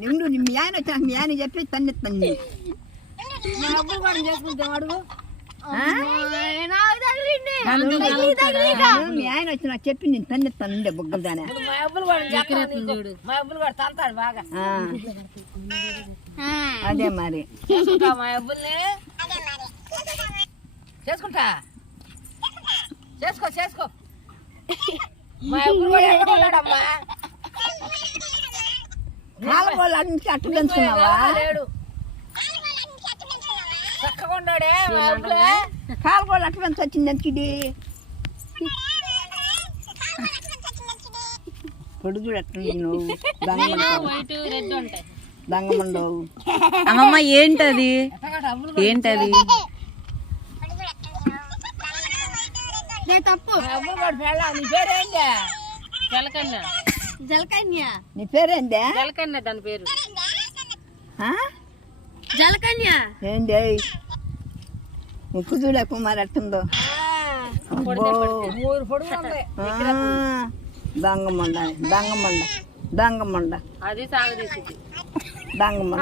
నిండు మీ ఆయన వచ్చాక మీ ఆయన చెప్పి తన్నిస్తాను చేసుకుంటే అడుగు మీ ఆయన వచ్చి నాకు చెప్పి నేను తన్నిస్తాను ఉండే బుగ్గలు దాని మా అబ్బులు కూడా తంతాడు బాగా అదే మరి చేసుకుంటా మా అబ్బుల్ని చేసుకుంటా చేసుకో మా అబ్బులు కూడా ఎక్కడున్నాడమ్మా కాలగోళ్ళు అన్ని అట్టు పెంచుకున్నావా లేడు చక్కగా ఉన్నాడే మా అబ్బులే కాలగోళ్ళు అట్టు పెంచు వచ్చింది అంతకిది పొడుగు ఎట్టుంది నువ్వు దంగమండవు అమ్మమ్మ ఏంటది ఏంటది తప్పు అబ్బులు కూడా పెళ్ళ నీ పేరేంటి జలకన్య నీ పేరేందే జలకన్య దాని పేరు ఆ? జలకన్య ఏంది ముక్కు చూడే కుమార్ ఎట్టుందో మూడు పొడుగు ఉంది దంగమండ దంగమండ దంగమండ అది సాగదీసింది దంగమండ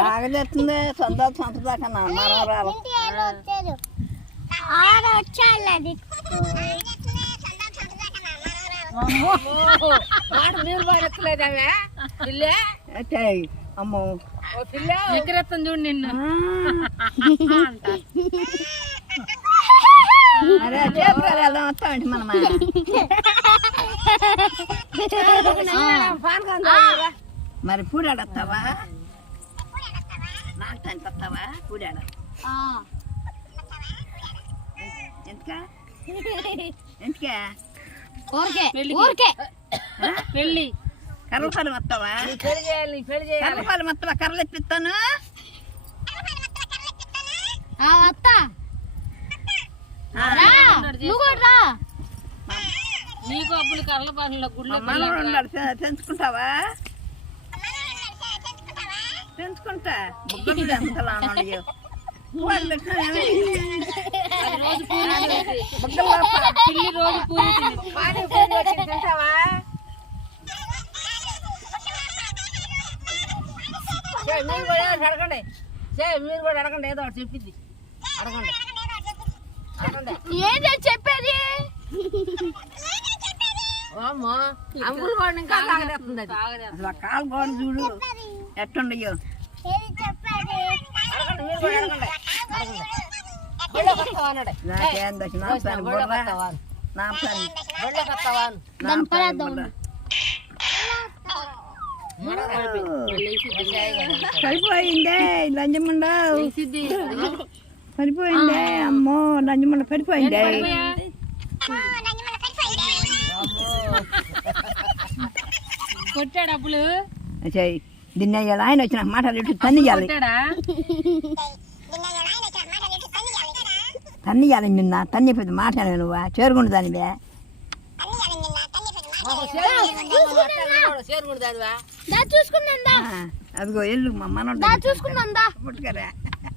తాగదెత్తుంది సొంత దాకా నా మరవరాలు నీళ్ళు బాగా ఎక్కలేదామే పిల్లే అమ్మో పిల్ల ఎక్కరెత్తాను చూడు నిన్ను అరే చేపలు వెళ్దాం వస్తామండి మనం మరి పూడాడొస్తావా నాటానికి వస్తావా పూడాడ ఎంతకా ఎంతకా పెళ్ళి కర్రపాలు వస్తావా పెళ్లి చేయాలి కర్రపాలు వస్తావా కర్రలు ఎప్పిస్తాను నీకు అప్పుడు కళ్ళ పనుల గుడ్లో పెంచుకుంటావా పెంచుకుంటా బుగ్గలు పెంచుతా పిల్లి రోజు పూరి తింటావా మీరు కూడా అడగండి మీరు కూడా అడగండి ఏదో ఒకటి చెప్పింది అడగండి ఏంటి చెప్పేది అమ్మా అంగులు కూడా ఇంకా తాగలేస్తుంది అసలు కాలు గోడు చూడు ఎట్టుండయో అడగండి మీరు కూడా అడగండి బళ్ళోకి వస్తావా అన్నాడు నాకేం దశ నా పని బుర్ర నా పని బళ్ళోకి వస్తావా నా పని బుర్ర పడిపోయిందే లంజమండ పడిపోయిందే అమ్మో లంజమండ పడిపోయిందే కొట్టాడు అప్పులు దీన్ని ఆయన వచ్చిన మాటలు తన్నియాలి తన్నియాలి నిన్న తన్నిపోయింది మాట్లాడే నువ్వు చేరుకుంటు దానివే చూసుకుందా అదిగో ఎల్లు మా మనోడు చూసుకుందా పుట్టుకరా